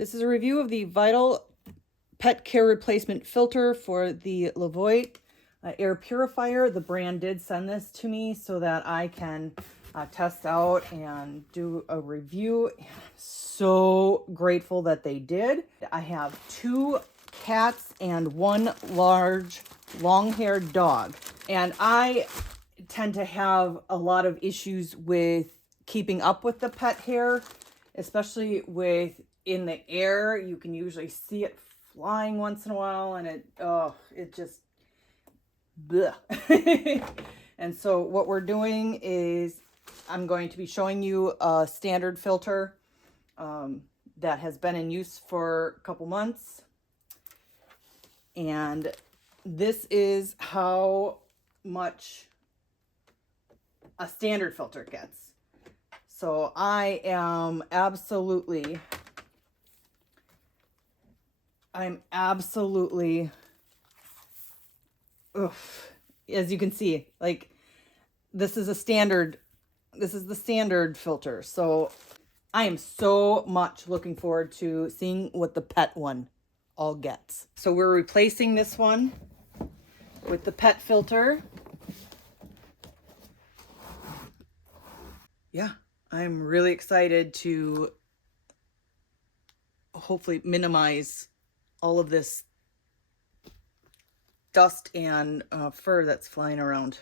This is a review of the Vital Pet Care Replacement Filter for the LEVOIT air purifier. The brand did send this to me so that I can test out and do a review. I'm so grateful that they did. I have 2 cats and 1 large long-haired dog, and I tend to have a lot of issues with keeping up with the pet hair, especially with in the air. You can usually see it flying once in a while, and it just bleh. And so what we're doing is I'm going to be showing you a standard filter that has been in use for a couple months, and this is how much a standard filter gets. So I'm absolutely as you can see, like, this is the standard filter. So I am so much looking forward to seeing what the pet one all gets. So we're replacing this one with the pet filter. Yeah, I'm really excited to hopefully minimize all of this dust and fur that's flying around.